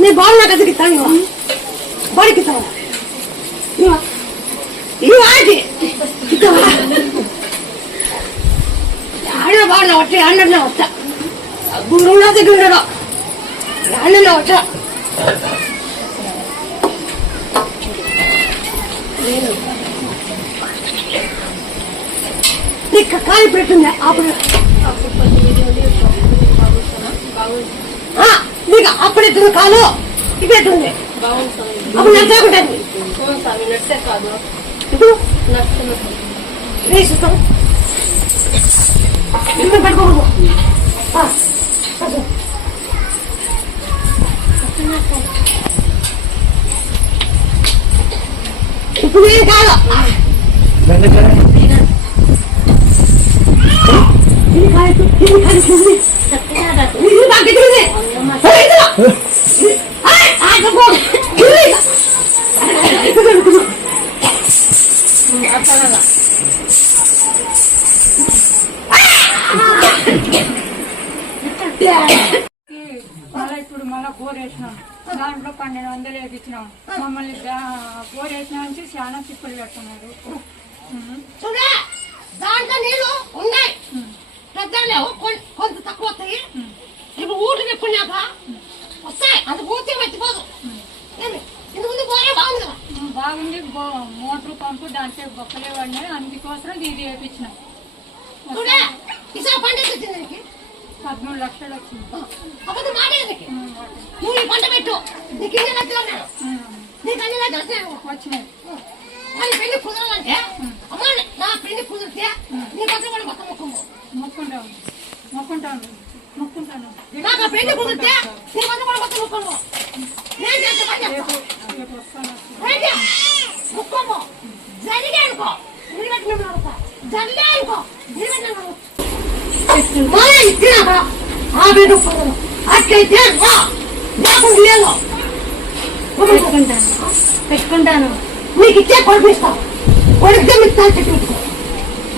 నీ బాగున్నా కదకి తాను బాడికి తాను ఆడ బాగున్నా వచ్చి అన్న వచ్చా గురువుల దగ్గర అన్న వచ్చా నీకు కాలి పెట్టుందా అప్పుడు నీకు అప్పుడు ఎత్తుంది కాలు ఇప్పుడు ఎత్తుంది అప్పుడు నచ్చకుంటుంది ఇప్పుడు వేసిస్తాం ఇంకా పడుకోకూడదు ఇప్పుడు ఏం కాదు ఇప్పుడు మళ్ళీ బోర్ వేసినాం దాంట్లో 1200 వేపించినాం మమ్మల్ని బోర్ వేసినా నుంచి చాలా చిక్కులు పెడుతున్నారు దాంట్లో నీళ్ళు ఉన్నాయి పెద్దలేవు కొంత తక్కువ వస్తాయి ఇప్పుడు ఊళ్ళు చెప్పుకున్నాక వస్తాయి అది పూర్తి మర్చిపోదు ఇంతకుముందు బోరే బాగుంది కదా బాగుంది మోటార్ పంపు దాంట్లో బొక్కలే పడినాయి అందుకోసం ఇది వేపించినాం ఈసారి పంట వచ్చింది 13 లక్షలు వచ్చింది అప్పుడు మాటేందుకు నువ్వు ఈ పంట పెట్టు నీకు ఇన్ని లక్షలు ఉన్నాడు నీకు అన్ని లక్షలు వచ్చినాయి అది పెళ్లి కుదరాలంటే అమ్మ నా పెళ్లి కుదిరితే నీ పక్కన కూడా మొత్తం మొక్కుంటాను మొక్కుంటాను మొక్కుంటాను నాకు ఆ పెళ్లి కుదిరితే నీ పక్కన కూడా మొత్తం మొక్కము నేను చేస్తే ముక్కము జరిగే అనుకో జరిగే అనుకో ఇచ్చినాక ఆ బిడ్డ అట్లయితే లేదు పెట్టుకుంటాను మీకు ఇచ్చే కొడిపిస్తాం కొడితే ముత్యాలు చెట్టు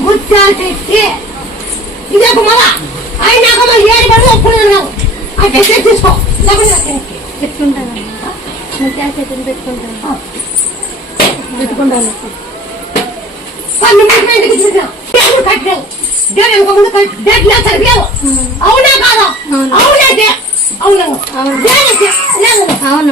ముత్యాలు చెట్టి ఇదే మళ్ళా అయినాక మా 7 పనులు ఒప్పుకున్నాను ఆ చెట్టు తీసుకో పెట్టుకుంటాను ముత్యాల చెట్టుని పెట్టుకుంటాను కట్టావు అవునా కాదా అవునైతే అవును అవును